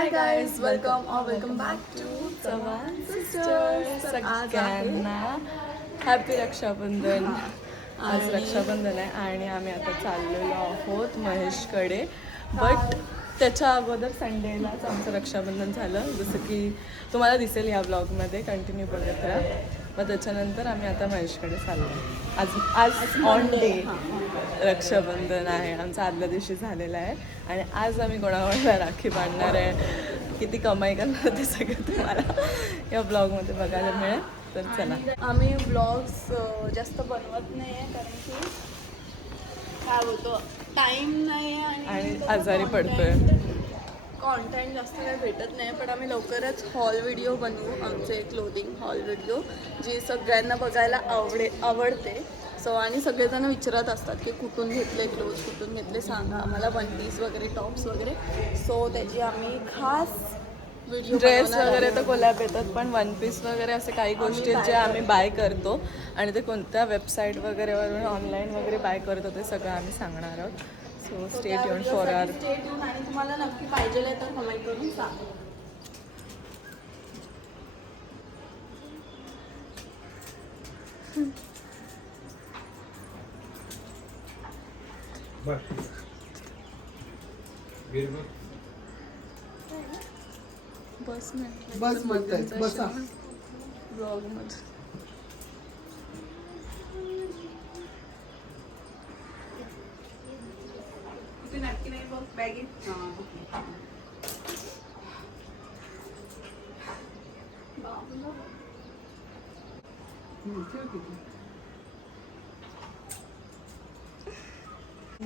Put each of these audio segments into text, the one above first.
High guys, welcome back to Chavan sisters. सगळ्यांना happy Rakshabandhan. आज रक्षाबंधन आहे आणि आम्ही आता चाललेलो आहोत महेशकडे. बट त्याच्या अगोदर संडेलाच आमचं रक्षाबंधन झालं, जसं की तुम्हाला दिसेल या ब्लॉगमध्ये. कंटिन्यू बघत राहा. मग त्याच्यानंतर आम्ही आता महेशकडे चाललो. आज ऑन डे रक्षाबंधन आहे, आमचा आदल्या दिवशी झालेला आहे. आणि आज आम्ही कोणाकोणाला राखी बांधणार आहे, किती कमाई करणार ते सगळं तुम्हाला या ब्लॉगमध्ये बघायला मिळेल. तर चला. आम्ही ब्लॉग्स जास्त बनवत नाही आहे कारण की काय होतं, टाईम नाही आहे आणि आजारी पडतोय. कॉन्टेंट जास्त काही भेटत नाही. पण आम्ही लवकरच हॉल व्हिडिओ बनवू, आमचे क्लोदिंग हॉल व्हिडिओ, जे सगळ्यांना बघायला आवडते. सो आणि सगळेजण विचारत असतात की कुठून घेतले क्लोथ, कुठून घेतले, सांगा आम्हाला, वन पीस वगैरे, टॉप्स वगैरे. सो त्याची आम्ही खास व्हिडिओ. ड्रेस वगैरे तर कोल्याप येतात, पण वन पीस वगैरे असे काही गोष्टी जे आम्ही बाय करतो आणि ते कोणत्या वेबसाईट वगैरेवरून ऑनलाईन वगैरे बाय करतो ते सगळं आम्ही सांगणार आहोत. So stay tuned for our. Stay tuned. आणि तुम्हाला नक्की पाहिजे तर कमेंट करून सांगा. बस नाही, बस म्हणतायत, बसा. ब्लॉग मध्ये नक्की नाही बघ बॅगेत.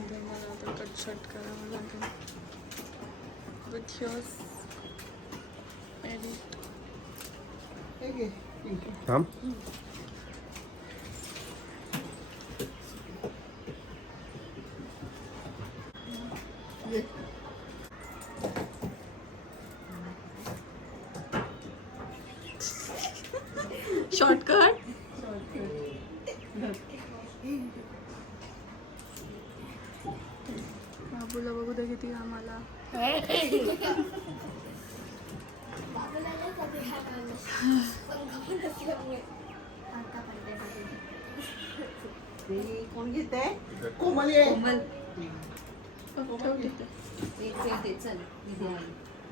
मला आता कटशट करावं लागेल. With yours edit. थांब. शॉर्टकट. बाबूला बघू दे किती आम्हाला. कोण घेते? कोमल ये.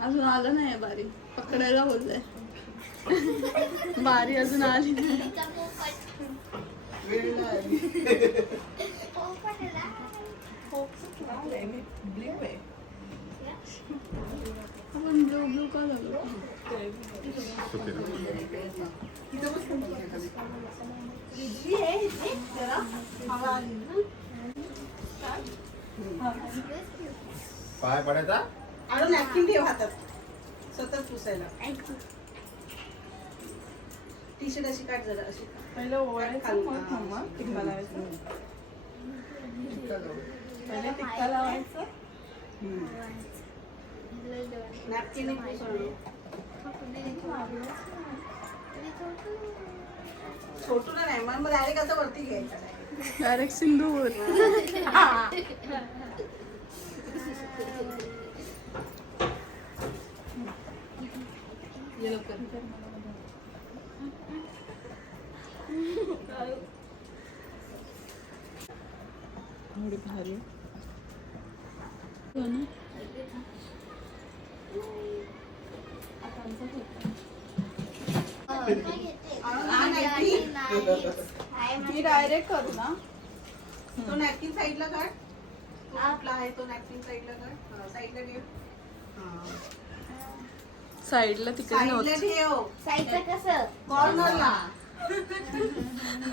अजून आलं नाही बारी, पकडायला बोललंय. बारी अजून आली नाही. वेळ नाही. आपण ब्लू ब्लू का झालो. पाय पडायचा आणि नॅपकिन ठेव हातात सतत पुसायला. टी शर्ट अशी काढ जरा, अशी पहिलं ओवाळायचं, मग थांबा टिक्का लावायचं. पहिले टिक्का लावायचं. नॅपकिन छोटू नाही, मग डायरेक्ट असं वरती घ्यायचं. डायरेक्ट सिंदूर. थोडी भारी. मी डायरेक्ट कर ना. तो नॅपकिन साईडला काढ. आपला आहे तो नॅपकिन साईडला काढ. साईडला ठेव. साईडला तिकडे साईडला नव्हतं. ठेव. साईडला कसं? कॉर्नरला.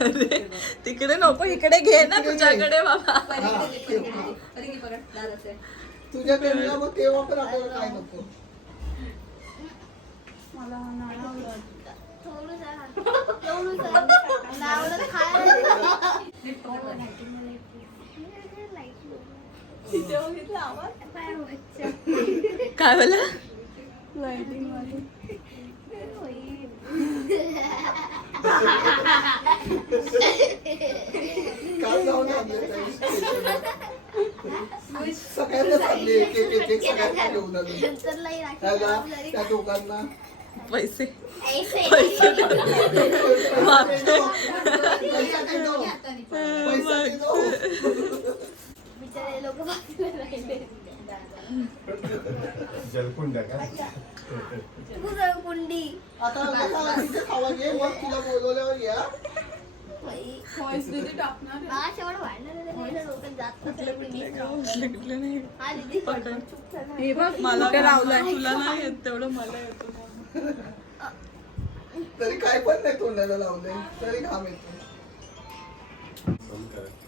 अरे तिकडे नको, इकडे घे ना तुझ्याकडे बाबा. तुझ्याकडे मग तेव्हा पण आपल्याला काय नको. मला हा नाही आवडत. काय बोला? लाइटिंग वाली. काल जाऊन आणलं सगळ्यांना चालले एक एक एक एक सगळ्यांना घेऊन आलो त्याला त्या दोघांना पैसे पैसा दे दो. पैसा दे दो. जलकुंड का आता कशाला तिथे खावा घे मग तुला बोलवल्यावर या हे बघ मला लावलाय तुला नाही येत तेवढं मला येतो. तरी काय पण नाही तोंडाला लावलंय तरी घाम येतो. बंद करायचं.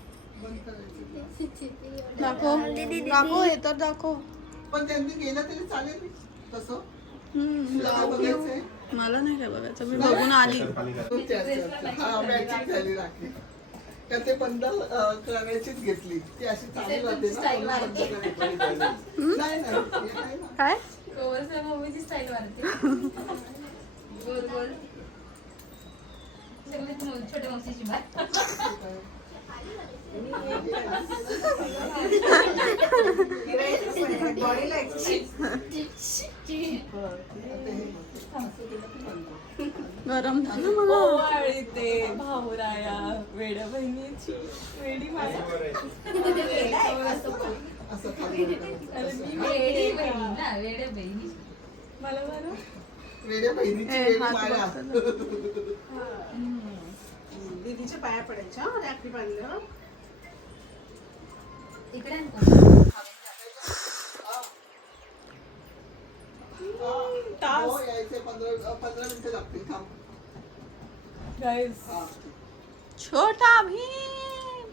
दाखव हे तर दाखव. पण त्यांनी गेलं तरी चालेल तसं तुला काय बघायचंय मला नाही काय बघायचं, मी बघून आली. हा मॅचिंग झाली राखी का ते बंद करायचीच घेतली ती अशी चालू राहते ना मला बंद करायची. नाही नाही हे आहे ना. काय छोट्या मावशीची बात बॉडीला गरम झालं मला. ओवाळी ते भाऊराया वेड्या बहिणीची वेडी माया. असं खाली अरे मी वेडे बहिणी ना वेडे बहिणी मला बरं वेड्या बहिणीची ए, वेडी हात माया. दीदीच्या पाया पडायच्या राखी बांधलं. इकडे आण कोण. हो, यायचे 15 मिनिटं लागतील थांब. गाईज हा. छोटा भीम.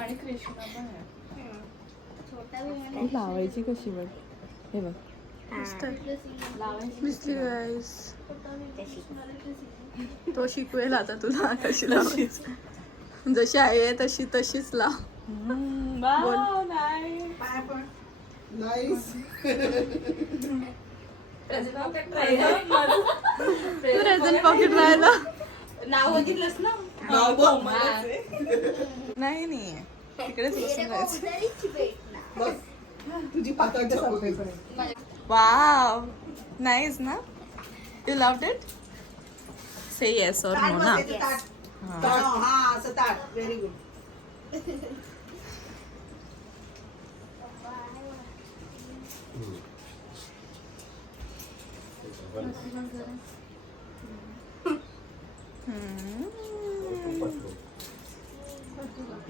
आणि कृष्णा पण आहे. ती लावायची कशी बघ हे बघ दिसली guys. तो शिकवेल आता तुला कशी लावायची. जशी आहे तशी तशीच लाव. वाव नाही पाया पड. नाईस. प्रेझेंट पॉकेट राहिला. नाव बघितलंस ना नाव बघ. नाही नाही तिकडेच बसून जायचं. बस. तुझी पाताच्या सारखी. वाव नाईस ना you loved it say yes और ताट नो ना. बसायचं, ताट. ताट, हा असं ताट. Very good.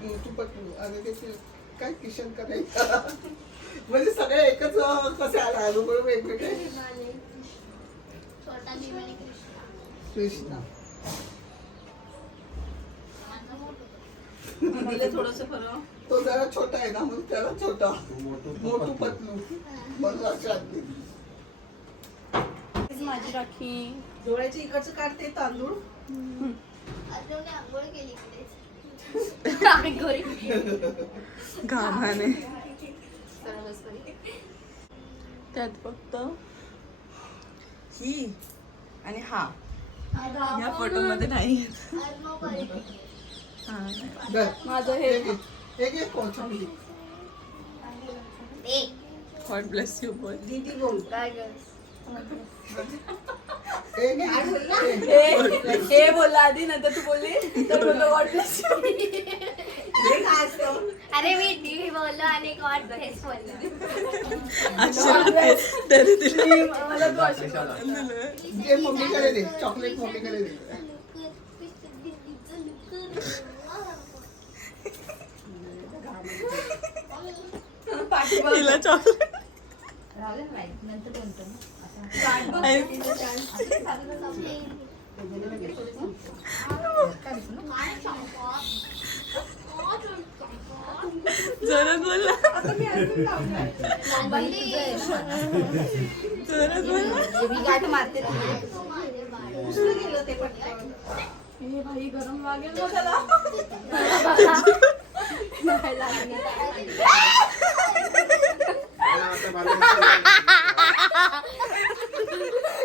मोठू पटू आणि ते काय किशन करायचं म्हणजे सगळे एकच कसे आले अनुभव वेगवेगळे. कृष्णा दीदीला थोडंसं खरं. तो जरा छोटा आहे ना म्हणून त्याला छोटा मोठू पतलू म्हणून लक्षात घे. माझी राखी. डोळ्याच्या इकडचं काढते तांदूळ. घामाने त्यात फक्त ही आणि हा या फोटो मध्ये नाही येत. हा, नाही. धर. माझं हे एक एक कोण चांगली. गॉड ब्लेस यू बोल. दीदी बोल. एक एक हे बोलला आधी नंतर तू बोलली तर बोललो गॉड ब्लेस यू. हे काय असतं? अरे मी डी बोललो आणि गॉड ब्लेस बोललो. आशीर्वाद तरी दिली. मला तू आशीर्वाद दिला. जे मम्मीकडे दे चॉकलेट मम्मीकडे दे. तिला चॉकलेट राहू दे ना बाई, नंतर बोलतो ना. जरा बोला जरा बोला. मी गाठ मारते तुला. पुसलं गेलं ते पटकन. हे भाई गरम लागेल ना त्याला.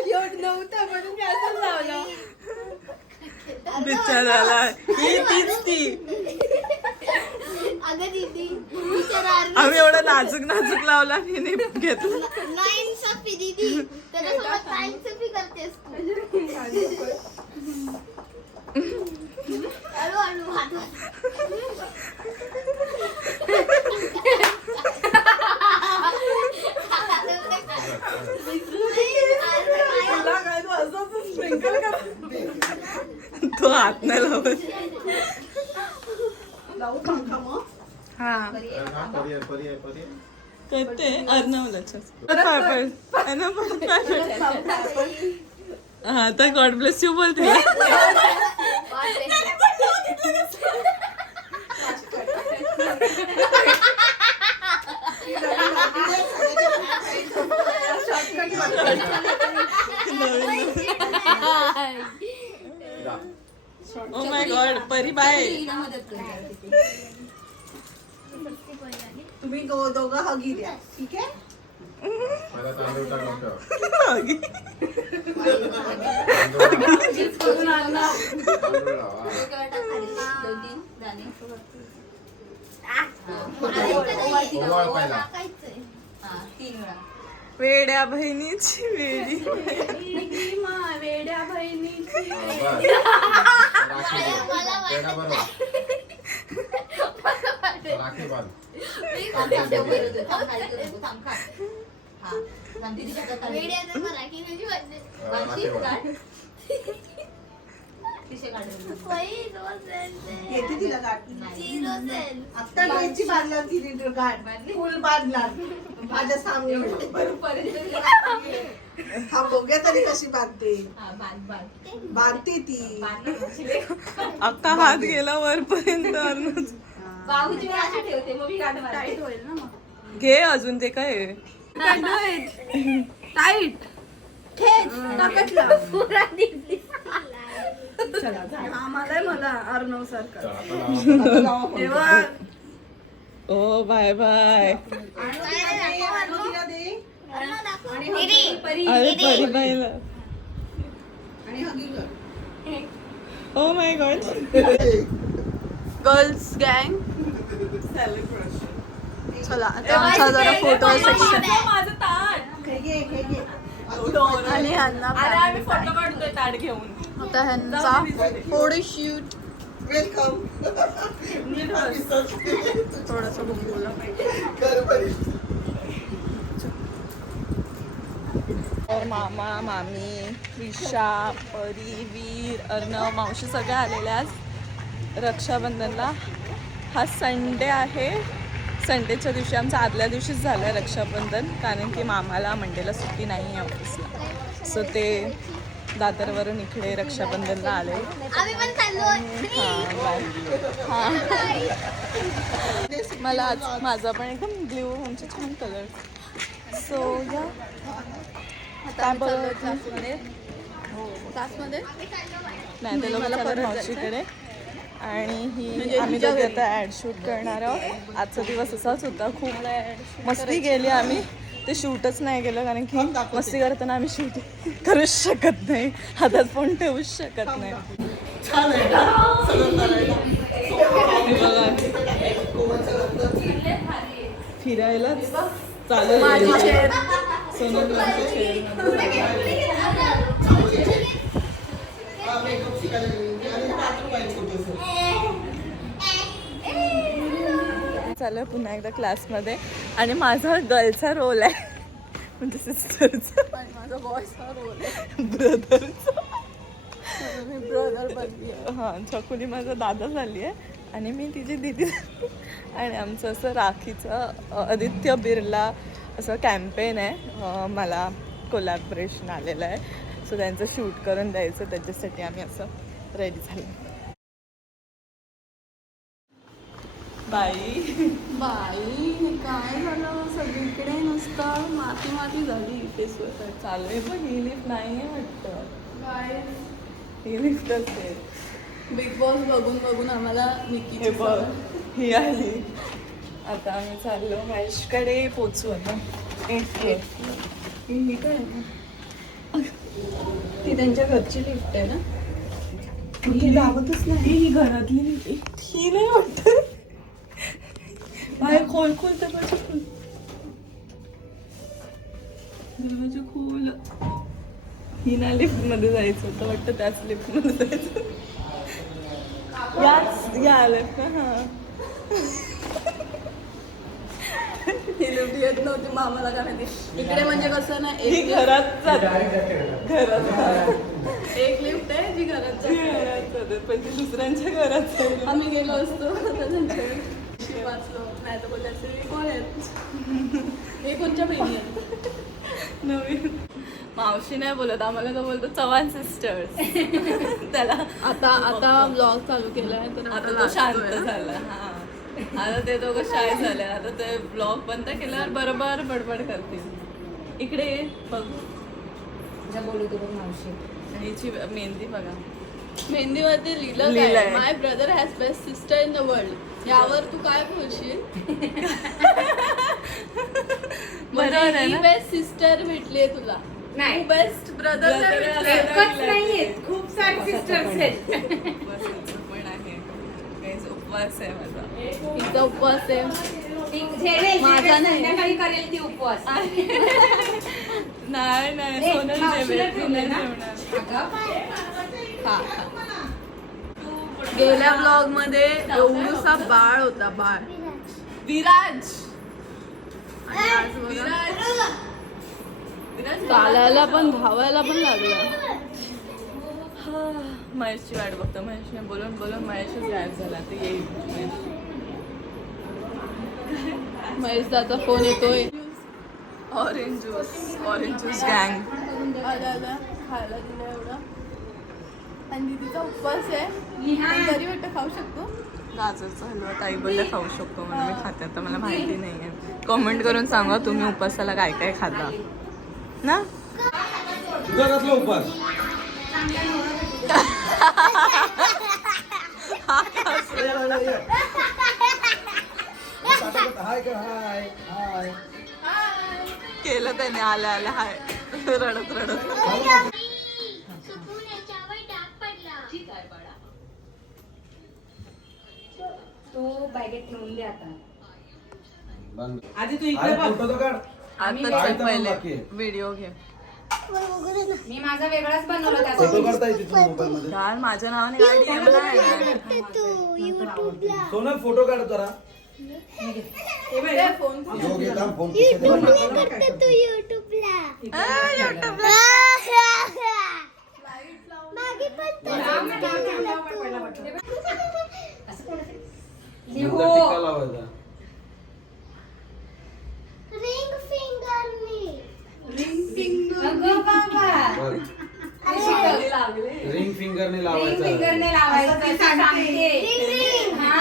एवढं नव्हतं म्हणून मी असं लावलं. बिचाराला ही तीच ती अगं दीदी बिचारा आम्ही एवढं नाजूक नाजूक लावला आणि हिने घेतलं. नाइंसाफी दीदी त्याच्यासोबत नाइंसाफी करतेस तू हळू हात तो हात नाही लावत. लावू पंखा मग हा पर्याय पर्याय पर्याय करते अर्णवला हा तर गॉड ब्लेस यू बोलते. ओ माय गॉड परी बाय. तुम्ही दोघं हगी द्या ठीक आहे. मला तांदूळ टाकून ठेव. तांदूळ लावा. ओवाळ पहिला. वेड्या बहिणीची वेडी. वेड्या बहिणीची बस. राखी दे. पेढा बनवा. राखी बांध. वेड्याचं मराठी नाही वाटत. राखी बांध. येते तिला गाठ. झिरो सेल आत्ता ड्रेसची बांधणार तिने गाठ फुल बांधणार माझ्या सामने हा बघूया तरी कशी बांधते. बांधते ती. अख्खा हात गेला वरपर्यंत. अर्णव बाहूची वेळ अशी ठेवते मग मी गाठ मारते. घे अजून ते काय आहे? टाईट पुरा दिसली मला अर्णव सारखा. चला, आता लावा. ओ बाय बाय. तिला दे दीदी अरे परी बायला. आणि हगी कर. Oh my God. गर्ल्स गँग चला आता आमचा जरा फोटो सेक्शन माझं ताट. हे घे हे घे. आणि ह्यांना अरे आम्ही फोटो काढतोय ताट घेऊन. आता ह्यांचा फोटोशूट वेलकम. थोडंसं घुमवलं और मामा मामी विशा परी वीर अर्णव मावशी सगळे आलेले आज रक्षाबंधनला. हा संडे आहे. संडेच्या दिवशी आमचा आदल्या दिवशीच झालं आहे रक्षाबंधन कारण की मामाला मंडेला सुट्टी नाही आहे ऑफिसला. सो ते दादरवरून इकडे रक्षाबंधनला आले. आम्ही पण चाललो हां बाय. मला आज माझा पण एकदम ब्ल्यू आमचे छान कलर. सो या काय बोलत क्लासमध्ये नाही ते लोक चालत मावशीकडे. आणि ही आम्ही दोघे आता ॲड शूट करणार आहोत. आजचा दिवस असाच होता. खूप मस्ती केली आम्ही. ते शूटच नाही केलं कारण की मस्ती करताना आम्ही शूट करूच शकत नाही. हातात पण ठेवूच शकत नाही. छान आहे ना सगळं करायला. फिरायलाच चालू माझी चेअर हा, makeup शिकायला गेली. आणि bathroom आहे छोटंसं. चालू आहे पुन्हा एकदा क्लासमध्ये. आणि माझा गर्लचा रोल आहे म्हणजे सिस्टरचा आणि माझा बॉयचा रोल आहे. ब्रदरचा. मी ब्रदर बनली आहे. हां छकुली माझा दादा झाली आहे आणि मी तिची दिदी झाली. आणि आमचं असं राखीचं आदित्य बिर्ला असं कॅम्पेन आहे. मला कोलॅबरेशन आलेलं आहे. सो त्यांचं शूट करून द्यायचं त्याच्यासाठी आम्ही असं रेडी झालो. बाई बाई काय झालं सगळीकडे नुसतं माती माती झाली इथे स्वतः. चालू आहे पण ही लिफ्ट नाही आहे वाटतं. ही लिफ्टच आहे. बिग बॉस बघून बघून आम्हाला हे निक्कीची बघ ही आली. आता आम्ही चाललो महेशकडे पोचू आता. ही काय आहे? ती त्यांच्या घरची लिफ्ट आहे ना. ही लावतच नाही. ही घरातली लिफ्ट ही नाही वाटत. बाहेर खोल खोल दरवाजा खोल, दरवाजा खोल. ही ना लिफ्ट मध्ये जायचं होतं वाटतं, त्याच लिफ्ट मध्ये जायचं. या लिफ्ट हा. ही लिफ्ट येत नव्हती मग आम्हाला काय माहिती. इकडे म्हणजे कसं ना, ही एक घरात जाते, घरात एक लिफ्ट आहे जी घरात जाते. घरात जाते, पण ती दुसऱ्यांच्या घरात जाते. आम्ही गेलो असतो तर त्यांच्याकडे वाचलो नाही तर बोलले असेल कोण आहेत, हे कोणत्या बहिणी आहेत. नवीन मावशी नाही बोलत आम्हाला, तो बोलतो चव्हाण सिस्टर्स. त्याला आता ब्लॉग चालू केलाय तर आता तो शांत झाला. हा आता ते दोघं शाय झाले. आता ते ब्लॉग बंद केल्यावर बरोबर बडबड करतील. इकडे ये बघ, बोलू तू बघ मावशी. हिची मेहंदी बघा. मेहंदीवरती लिहिलं लिहिलंय. काय, my brother has best sister in the world. यावर तू काय बोलशील. बरोबर आहे ही ना? बेस्ट सिस्टर भेटली तुला, नाही. बेस्ट ब्रदर एकच नाहीये, खूप सारे सिस्टर्स आहेत. उपवासाचं पण आहे. काहीच उपवास आहे माझा. तिचा उपवास आहे. माझा नाही, संध्याकाळी करेल ती उपवास. नाही नाही, ए, सोनल मावशीला जेवेल, ती ठेवलंय नाही ना? जेवणार. गेल्या ब्लॉग मध्ये एवढूसा बाळ होता, बाळ विराज. आणि आज बघा, चालायला पण धावायला पण लागला. महेशची वाट बघतो. महेशने बोलून बोलून महेशच गायब झाला. ते येईल महेश. महेशदाचा फोन येतोय. ऑरेंज ज्यूस गँग. आला खायला दिलं एवढं. आणि दीदीचा उपवास आहे पण तरी वाटतं खाऊ शकतो. गाजरचा हलवा ताई बोलल्या खाऊ शकतो म्हणून मी खाते. आता मला माहिती नाही आहे. कॉमेंट करून सांगा तुम्ही उपवासाला काय काय खाता ना. तुझा कसला उपास? हाय कर, हाय हाय. केलं त्याने आल्या आल्या हाय रडत रडत. सुकून याच्यावर डाग पडला. तो बॅगेत ठेवून दे आता. बंद. आधी तू अरे इकडे बघ. फोटो तर काढ. आता काय चल तर पहिले बाकी आहे. व्हिडिओ घे. मी माझा वेगळाच बनवला फोटो त्यासाठी. काढता येते तुझ्या मोबाईल मध्ये. यार माझ्या नावाने काय DM नाही. तू युट्यूबला सोनल फोटो काढ जरा. फोन जो घेता फोन करते तू युट्यूबला. मागे पण नंतर टिक्का लावायचा. रिंग फिंगरनी. अगं बाबा. बघ. रिंग फिंगरने रिंग लावायचा. फिंगरने लावायचं असं ती ती सांगते. सांगते. हा.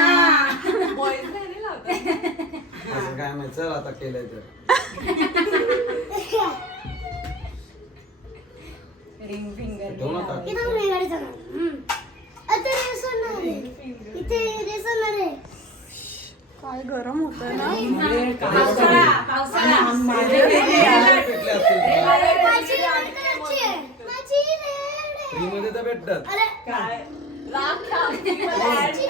असं काय नाही, चल आता केलंय तर. रिंग फिंगर ठेव ना ताट. इथं वेगळं जाणार. आता रेस होणार आहे. इथे रेस होणार आहे. काय गरम होतंय ना. पावसाळा पावसाळा. भेटले असतील तुला. माझी रेड कलरची आहे. माझी रेड आहे. फ्री मध्ये तर भेटतात. अरे काय माझी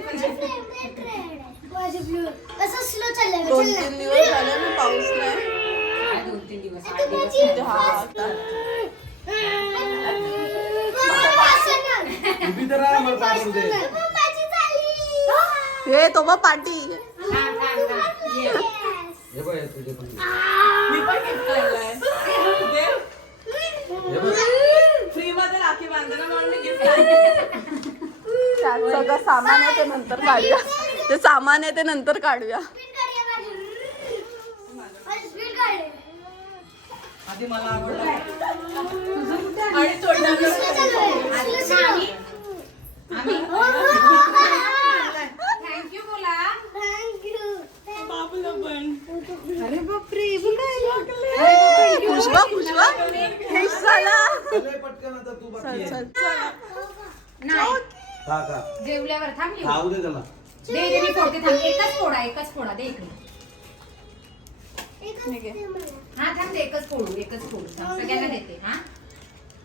फेवरेट रेड आहे. माझी ब्लू. असं स्लो चाललंय. 2-3 दिवस झाले ना पाऊस नाही. काय 2-3 दिवस आता माझी उभी तर राहा, मला पाठवू दे. माझी झाली. हे तो बघ पाटी. हे बघ, हे तुझे पण. मी पण गिफ्ट आणलाय. हे बघ. फ्री मध्ये राखी बांधताना म्हणून मी गिफ्ट आणले. त्यात सगळं सामान आहे ते नंतर काढूया. ते सामान आहे ते नंतर काढूया. आधी मला आवडलं आणि तोडणार थँक्यू बोला. बाबूला पण. अरे बापरे पुष्पा खुश झाला. चल पटकन आता तू बाकी आहे. नाही खा खा. जेवल्यावर थांब येऊ. खाऊ दे त्याला. दे दे मी फोडते थांब. एकच फोडा दे इकडे. हा थांब दे एकच फोडू थांब. सगळ्यांना देते. हा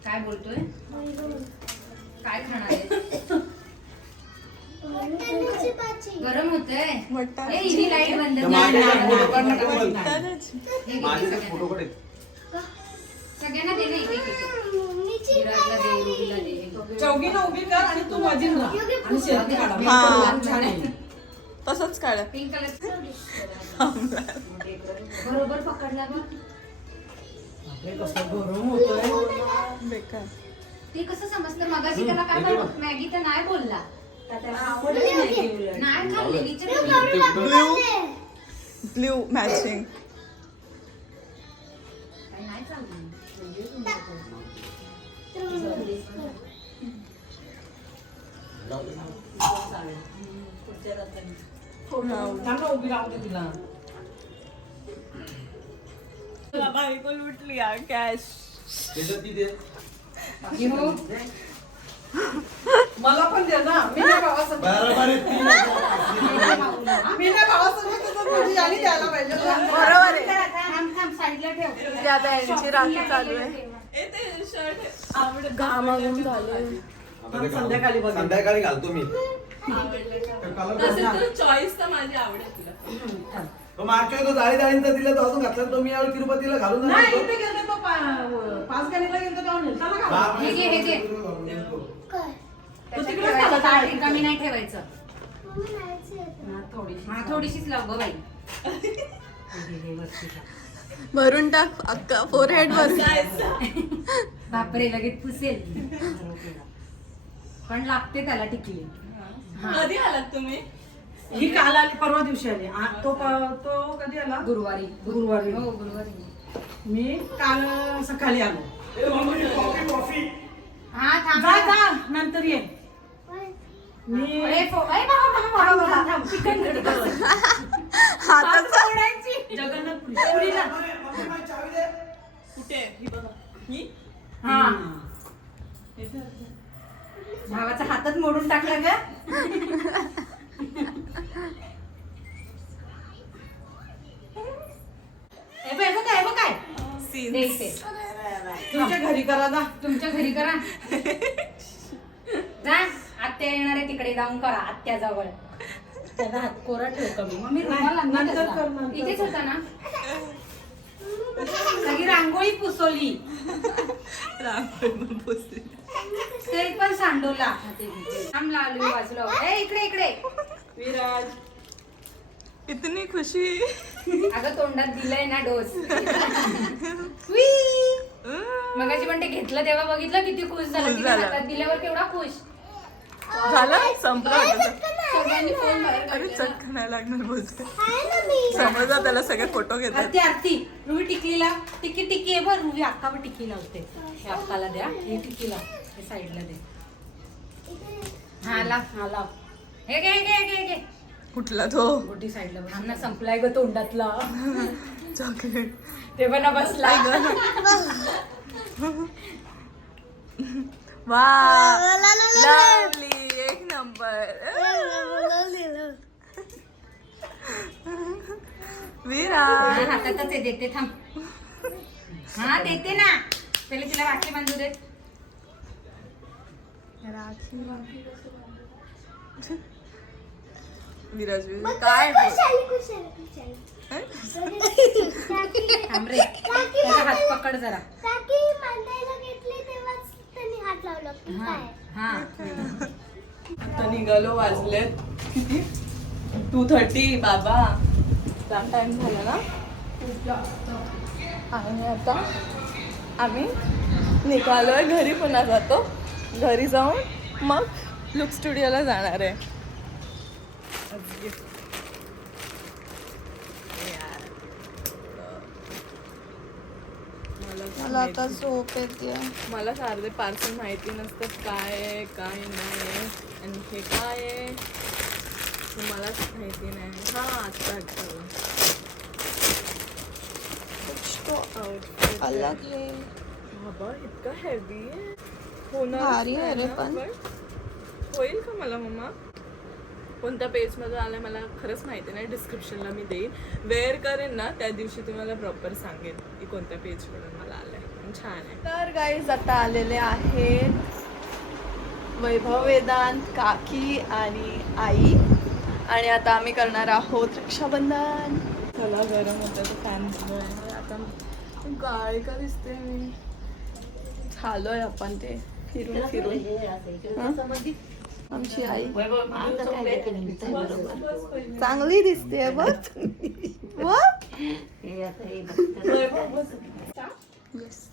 काय बोलतोय काय खाणार आहे. वाटाण्याची भाजी. गरम होतंय वाटाणा. ए, हिची लाईट बंद कर. माझे वाटाण्याची. हे घे, माझे सगळ्यांना. फोटो कडे सगळ्यांना दे ना एक एक एक. मम्मीची विराजला दे, रुबीला दे. चौघीला उभी कर आणि तू मधील राहा आणि शेवटी काढा हा. छान आहे. तसंच काढ. पिंक कलर बरोबर पकडला बघ. बापरे, कसं गरम होतोय. बेकार. ते कसं समजतं मगाशी त्याला काय बोलतो मॅगी तर नाही बोलला नाही खाल्ली विचार ब्ल्यू मॅचिंग. नाही चाललं थांब ना, उभी राहू दे तिला. बायको लुटली कॅश. त्याच्यात ती दे. घेऊ. मला पण दे ना. मी नाही भावासोबत बरोबर आहे, ती मी नाही भावासोबत तसं तुझी आणि द्यायला पाहिजे. बरोबर आहे. थांब थांब साईडला ठेव. ते आता यांची राखी चालू आहे. घामाघूम झाले. संध्याकाळी बघ. संध्याकाळी घालतो मी. चॉईस तर माझी आवडेल तुला. मागच्या वेळी तो जाळी जाळींचा दिला तो अजून घातला तो मी यावेळी तिरुपतीला घालून नाही जातो. इथे गेलो तो पाच गाडीला गेलो तेव्हा नेलता ना का? हे घे हे घे काय? त्याच्यात ठेवायचं, ताट रिकामी नाही ठेवायचं. मम्मी नाहीच येत. हा थोडीशीच लाव ग बाई. भरून टाक अक्का फोरहेड वर. बापरे लगेच पुसेल पण लागते त्याला टिकली. कधी आलात तुम्ही? ही काल आली परवा दिवशी आली तो कधी आला गुरुवारी गुरुवारी हो गुरुवारी मी काल सकाळी आलो. हा थांब जा जा नंतर ये. काय? मी ए, बाबा. चिकन कढी कर. जगन्नाथपुरी पुरीला. कुठे ही बघा. ही हा भावाचा हातच मोडून टाकला ग. हे बघ काय सीन. दे इथे. तुमच्या घरी करा जा. तुमच्या घरी करा जा. आत्या येणार आहे तिकडे जाऊन करा आत्याजवळ. त्याला हात कोरा ठेव कमी. मम्मी रुमाल आणला नंतर कसला? कर, नंतर इथेच कर. होता ना. सगळी रांगोळी पुसवली तेल पण सांडवला. थांब लावली बाजूला. ए इकडे इकडे. विराज इतनी खुशी. अगं तोंडात दिलंय ना डोस. मगाशी पण ते घेतलं तेव्हा बघितलं किती खुश झाला. खुश तिने झाला. हातात दिल्यावर केवढा खुश. झालं संपलं वाटतं. सगळ्यांनी फोन बाहेर अरे काढले ना. चटकन नाही लागणार बोलते. आहे ना मी. समजा त्याला सगळे फोटो घेतात. आरती आरती रुवी टिकलीला टिकी आहे बरं. रुवी अक्का पण टिकी लावते. हे अक्काला द्या. हे टिकी लाव. हे साईडला दे. हा लाव. हे घे घे घे घे. कुठला तो मोठी साईडला बस. ना संपलाय ग तोंडातला. चॉकलेट. ते पण बसला. वा लवली एक नंबर. विराज हातातच आहे. देते थांब. हा देते ना. पहिले तिला राखी बांधू दे. विराज मग काय खुशाली. थांब रे. त्याचा हात पकड जरा. काकी मांडायला घेतली तेव्हाच त्यांनी हात लावला की हा काय? हा. आता निघालो. वाजलेत किती 2:30. बाबा लांब टाइम झाला ना. आणि आता आम्ही निघालोय घरी. पुन्हा जातो. घरी जाऊन मग लुक स्टुडिओला जाणार आहे. मला आता झोप येते. मला सारखे पार्सल माहिती नसतं काय आहे काय नाही. आणि हे काय आहे ते मलाच माहिती नाही. हा आता अलग है बाबा. इतका हेवी आहे. भारी आहे रे. पण होईल का मला मम्मा? कोणत्या पेजमध्ये आलं मला खरंच माहिती नाही. डिस्क्रिप्शनला मी देईन. वेअर करेन ना त्या दिवशी तुम्हाला प्रॉपर सांगेन की कोणत्या पेजकडून मला आलं आहे. छान आहे. तर गाईज आता आलेले आहेत वैभव, वेदांत, काकी आणि आई. आणि आता आम्ही करणार आहोत रक्षाबंधन. चला गरम होतं तर फॅन बंद आहे आता. काय का दिसते मी. झालोय आपण ते फिरून फिरून. हं? आमची आई चांगली दिसते बघ. येस.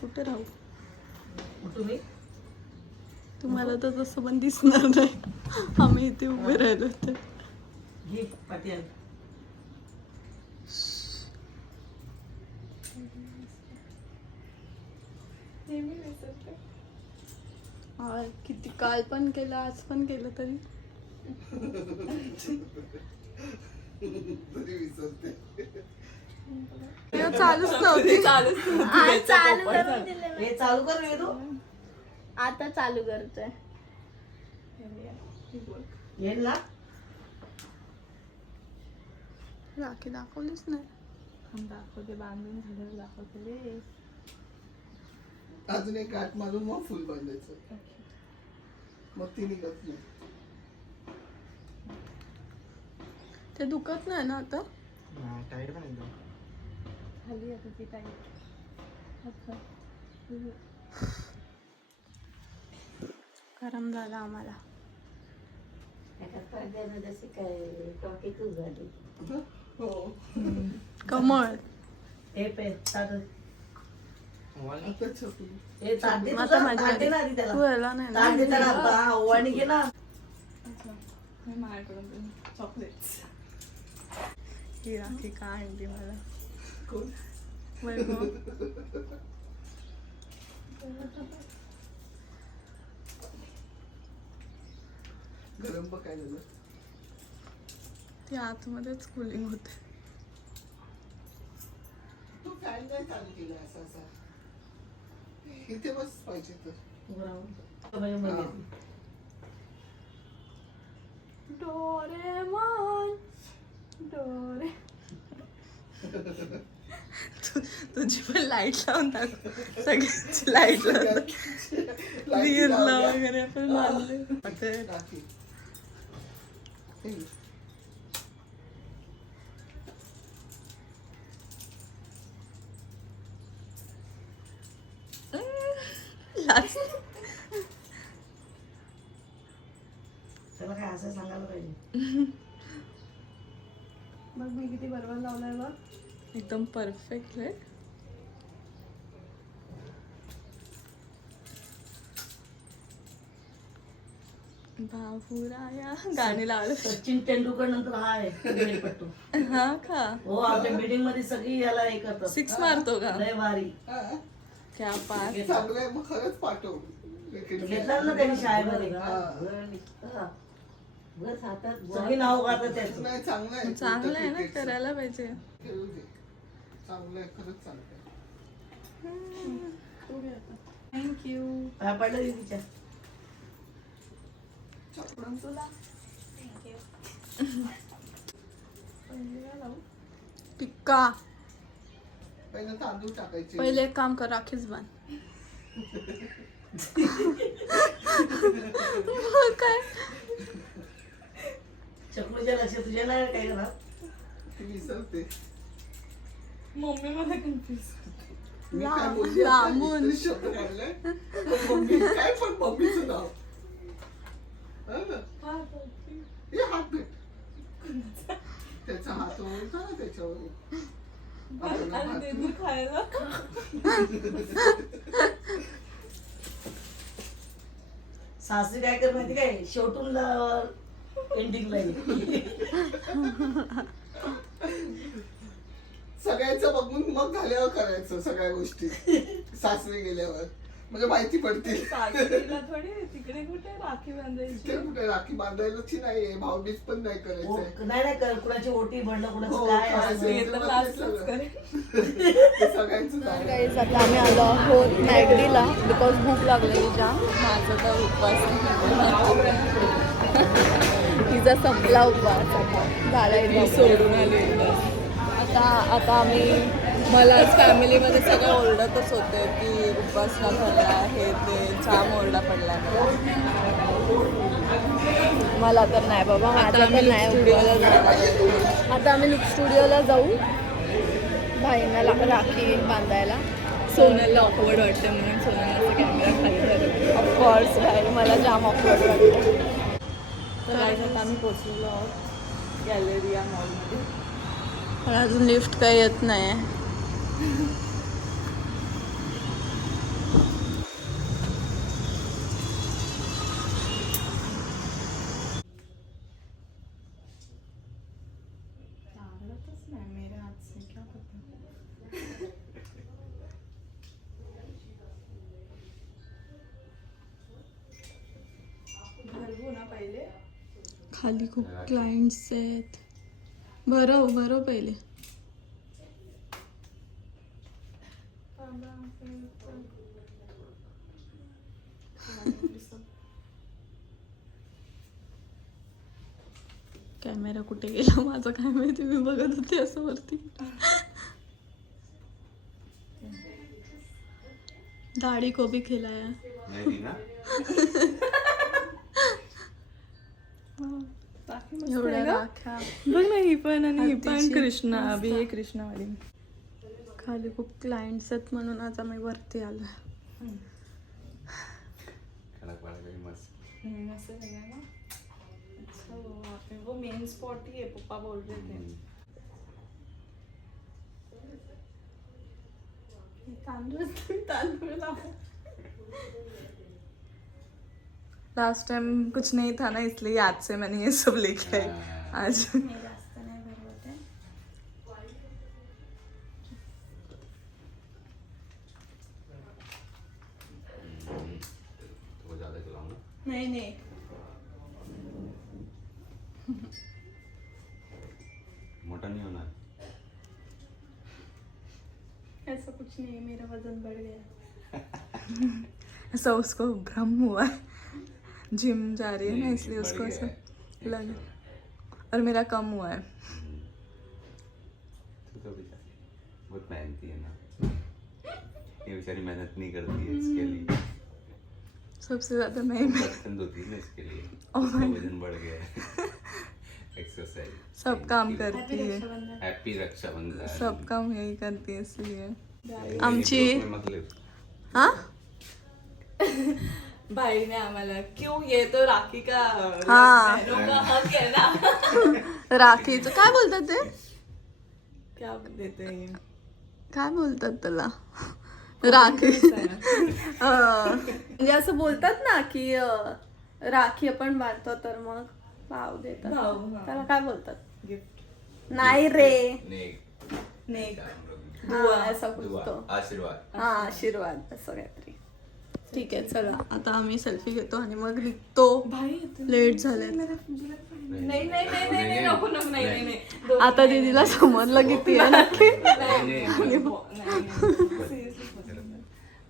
कुठे राहू तुम्हाला तर तसं पण दिसणार नाही. आम्ही इथे उभे राहिलो तर. किती काल पण केलं आज पण केलं तरी तरी विसरते. चालूच नव्हती. हे चालू कर वेदू. आता चालू करतोय. येईल ना. राखी दाखवलीच नाही. दाखवते बांधून झालं दाखवते. अजून एक गाठ मारून मग फुल बांधायचं. मग ती निघत नाही. ते दुखत नाही ना आता. टाईट पण एकदम. खाली आता ती टाईट. गरम झाला आम्हाला. हो. कमळ. हे पे ताट. आता छपली. हे ताट दे आता तुझं. माझी ताट दे ना आधी तू त्याला. याला नाही ताट दे ना. त्याला. ओवाळणी घे ना. माझ्याकडून चॉकलेट्स. ही राखी का आणली मला. कोण? वैभव. गरम बघ काय झालं. ती आतमध्येच कूलिंग होते. तू फॅन नाही चालू केला असा असा. इथे बस पाहिजे तर. हा. डोरेमॉन डोरे. तुझी पण लाईट लावून टाक. सगळ्यांची लाईट लावून वीरला वगैरे पण लावले. राखी. हे घे. त्याला काय असं सांगायला पाहिजे. मग मी किती बरोबर लावलाय बघ. एकदम परफेक्ट आहे. बाबूराया गाणी लावलं. सचिन तेंडुलकर नंतर हा आहे क्रिकेटपटू. हा का. हो आमच्या बिल्डिंग मध्ये सगळी याला हे करतात. सिक्स मारतो का. लय भारी. हा. क्या पास. चांगलं आहे मग खरंच पाठव. घेतलं ना त्यांनी शाळेमध्ये. हा. सगळी नाव काढतात त्याचं. नाही चांगलं आहे. चांगलं आहे ना करायला पाहिजे. खेळू दे. चांगलं आहे खरंच चांगलं आहे. थँक्यू. काय पडलं दीदीच्या. तुला टिक्का. पहिलं तांदूळ टाकायचे. पहिले एक काम कर राखीच बांध. काय चक्रूच्या लक्ष तुझ्या नाही काय करा. ती विसरते. मम्मी मला कन्फ्युज. मी काय बोलली आता? लांबून. इतके शब्द काढले. मम्मी काय पण मम्मीचं नाव. हा ना? हे हात भेट. त्याचा हात ओळखता ना त्याच्यावर. खायला सासरी काय कर माहिती काय शेवटून एंडिंगला सगळ्यांचं बघून मग झाल्यावर करायचं सगळ्या गोष्टी. सासरी गेल्यावर म्हणजे माहिती पडतील. सासरीला थोडी तिकडे कुठे राखी बांधायची. इथे कुठे राखी बांधायलाच नाहीये. भाऊबीज पण नाही करायचंय. नाही नाही कर कुणाची ओटी भरणं हो, कुणाचं काय करायचं. असं. हे तर लास्टच करेन. ते सगळ्यांचं आहे. गाईज आता आम्ही आलो आहोत मॅगडीला बिकॉज भूक लागलेली जाम. माझं तर उपवास. तिचा संपला उपवास आता झालाय मी सोडून आले उपवास. आता आम्ही मला आज फॅमिलीमध्ये सगळं ओरडतच होते की उपवास का धरला हे ते जाम ओरडा पडला. मला तर नाही बाबा माझा तर नाही स्टुडिओला आता आम्ही लुक स्टुडिओला जाऊ भाईंना राखी बांधायला. सोनलला ऑकवर्ड वाटतं म्हणून सोनलचा कॅमेरा खाली धरला. ऑफकोर्स भाई मला जाम ऑफवर्ड वाटतं. तर आज आता आम्ही पोचलेलो आहोत गॅलेरिया मॉलमध्ये. पण अजून लिफ्ट काही येत नाही. खाली खूप क्लायंट्स आहेत. बरं पहिले कॅमेरा कुठे गेला माझा काय माहिती. मी बघत होते असं वरती. दाढी को भी खिलाया. एवढ्या राख्या बघ ना ही पण आणि ही पण कृष्णा अभि हे कृष्णावाली. खाली खूप क्लायंट्स आहेत म्हणून आज आम्ही वरती आलो. मस्त लगा ना. अच्छा वो मेन स्पॉट ही है पप्पा बोल रहे थे. लास्ट टाइम कुछ नहीं था ना इसलिए आज से मैंने ये सब लेके आई आज. नहीं मोटा नहीं होना. ऐसा कुछ नहीं है. मेरा वजन बढ़ गया. ऐसा उसको भ्रम हुआ है. जिम जा रही है ना इसलिए उसको ऐसा लगा. और मेरा कम हुआ है. तू तो बेचारी बहुत मेहनती है ना. ये बेचारी मेहनत नहीं करती है इसके लिए. सबसे ज्यादा मैं ही बर्तन धोती है ना इसके लिए. उसका वजन बढ़ गया है. एक्सरसाइज सब काम करती है. हैप्पी रक्षाबंधन. सब काम यही करती है इसलिए. आमची मतलब हा भाई ने आम्हाला क्यों ये तो राखी का हाँ. बहनों का हक है ना. राखीचं काय बोलतात ते. क्या देते हैं ये? काय बोलतात त्याला. राखी म्हणजे असं बोलतात ना की राखी आपण बांधतो तर मग भाव देतात. भाव, हा. त्याला काय बोलतात. गिफ्ट नाही रे. नेक नेक हा, असा दुआ बोलतो. आशीर्वाद. हा आशीर्वाद असं काहीतरी. ठीक आहे चला आता आम्ही सेल्फी घेतो आणि मग निघतो. भाई लेट झाले. नहीं नहीं नहीं नहीं नको नको नहीं नहीं नहीं. आता दीदीला समजलं किती आहे नक्की.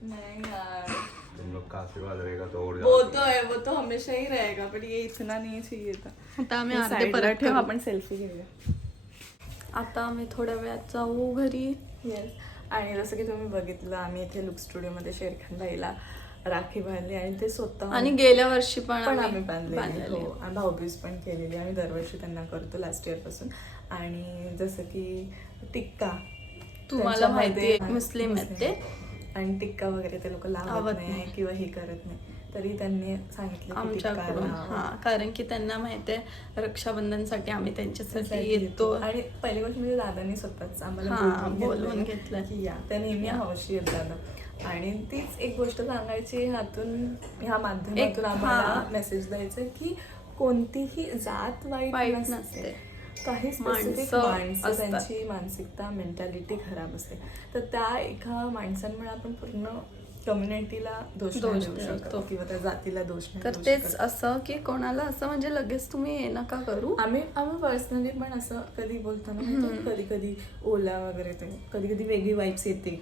नहीं यार तुम लोग का आशीर्वाद रहेगा तो और वो तो है, वो तो हमेशा ही रहेगा पण ये इतना नहीं चाहिए था. आता आम्ही अर्धे Side ला परत ठेव, करू. आपण सेल्फी घेऊया. आता आम्ही थोड्या वेळात जाऊ घरी. येस. आणि जसं की तुम्ही बघितलं आम्ही इथे लुक स्टुडिओमध्ये शेरखान बाईला राखी बांधली आणि ते स्वतः आणि गेल्या वर्षी पण आम्ही बांधलेली. बांधलेली. हो, आणि भाऊबीज पण केलेली. आम्ही दरवर्षी त्यांना करतो लास्ट इयर पासून. आणि जसं की टिक्का तुम्हाला माहिती आहे मुस्लिम आहेत ते. आणि टिक्का वगैरे ते लोक लावत लावत नाही नाही. किंवा हे करत नाही. तरी त्यांनी सांगितलं की टिक्का आमच्याकडून लाव. हा कारण की त्यांना माहिती आहे रक्षाबंधनसाठी आम्ही त्यांच्यासाठी येतो. आणि पहिली गोष्ट म्हणजे दादांनी स्वतःच आम्हाला हा, बोलवून घेतलं. की या त्या नेहमी हौशी आहेत दादा. आणि तीच एक गोष्ट सांगायची ह्यातून ह्या माध्यमातून आम्हाला मेसेज द्यायचं की कोणतीही जात वाईट वाईट नसते. काही स्पेसिफिक माणसं माणसं असतात. त्यांची मानसिकता मेंटॅलिटी खराब असते. तर त्या एका माणसांमुळे आपण पूर्ण कम्युनिटीला दोष नाही देऊ शकतो किंवा त्या जातीला दोष नाही तर देऊ तेच शकत. असं की कोणाला असं म्हणजे लगेच तुम्ही हे नका करू. आम्ही पर्सनली पण असं कधी बोलताना कधी कधी ओला वगैरे ते कधी कधी वेगळी वाईब्स येते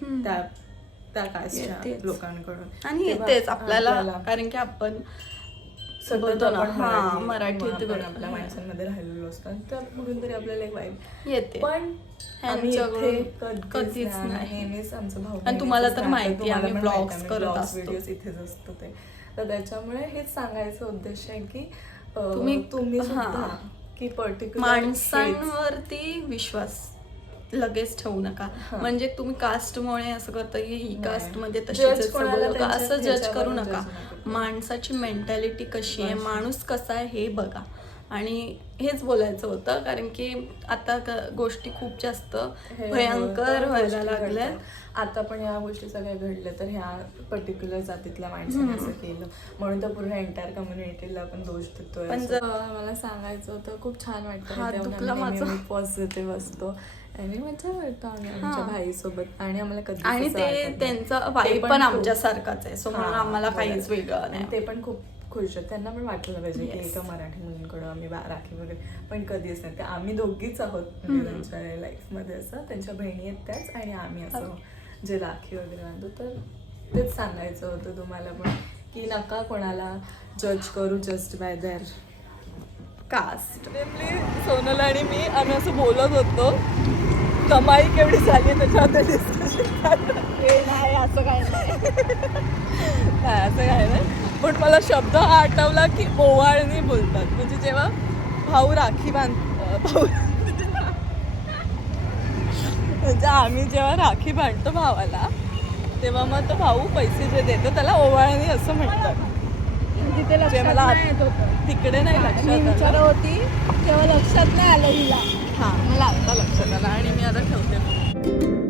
त्या कास्टच्या येतेच. लोकांकडून. आणि तेव्हा तेच आपल्याला कारण की आपण सतत आपण हां, मराठीत मराठीत आपण बोलतो. आपल्या माणसांमध्ये राहिलेलो असतो आणि त्या कुठून तरी आपल्याला एक वाईब येते पण आम्ही ह्यांच्याकडून इथे कधीच नाही. नेहमीच आमचं भाऊ आणि तुम्हाला तर बहिणीचंच माहिती आहे, नातं, आम्ही तुम्हाला पण vlogs माहिती आहे, करत vlogs, असतो. videos इथेच असतो ते. तर त्याच्यामुळे हेच सांगायचं उद्देश आहे की तुम्ही- तुम्ही सुद्धा हां. की पर्टिक्युलर माणसांवरती विश्वास लगेच ठेवू नका. म्हणजे तुम्ही कास्टमुळे असं करता की ही कास्ट मध्ये Judge तशीच आहे, कोणाला सगळं लोकं त्यांच्या असं जज ह्याच्यावरून करू judge नका. नका करू. माणसाची मेंटॅलिटी कशी आहे, माणूस कसा आहे हे बघा. आणि हेच बोलायचं होतं कारण की आता गोष्टी खूप जास्त भयंकर व्हायला लागल्या. आता पण या गोष्टी सगळ्या घडल्या तर ह्या पर्टिक्युलर जातीतल्या माणसाने असं केलं म्हणून तर पूर्ण एंटायर कम्युनिटीला आपण दोष देतोय. पण पण मला सांगायचं होतं खूप छान हात दुखला माझा. वाटतं पॉझिटिव्ह असतो आणि मजा वाटतो आम्ही आमच्या भाईसोबत आणि आम्हाला कधी आणि ते त्यांचा वाईब पण आमच्यासारखाच आहे, सो म्हणून आम्हाला काहीच वेगळं नाही. ते पण खूप खुश आहेत. त्यांना पण वाटलं पाहिजे की एका मराठी मुलींकडं आम्ही राखी वगैरे पण कधीच नाही. ते आम्ही दोघीच आहोत म्हणजे त्यांच्या लाईफमध्ये असं त्यांच्या बहिणी आहेत त्याच आणि आम्ही असं जे राखी वगैरे बांधतो. तर तेच सांगायचं होतं तुम्हाला पण की नका कोणाला जज करू just by their caste. Sonal आणि मी आम्ही असं बोलत होतो कमाई केवढी झाली त्याच्यावर डिस्कशन नाही असं काय नाही नाही असं काय नाही. पण मला शब्द हा आठवला की ओवाळणी बोलतात. म्हणजे जेव्हा भाऊ राखी भाऊ म्हणजे आम्ही जेव्हा राखी बांधतो भावाला तेव्हा मग तो भाऊ पैसे जे देतो त्याला ओवाळणी असं म्हणतात. जे मला तिकडे नाही लक्षात आलं होती तेव्हा लक्षात नाही आलं हिला. हां मला आता लक्षात आलं आणि मी आता ठेवते.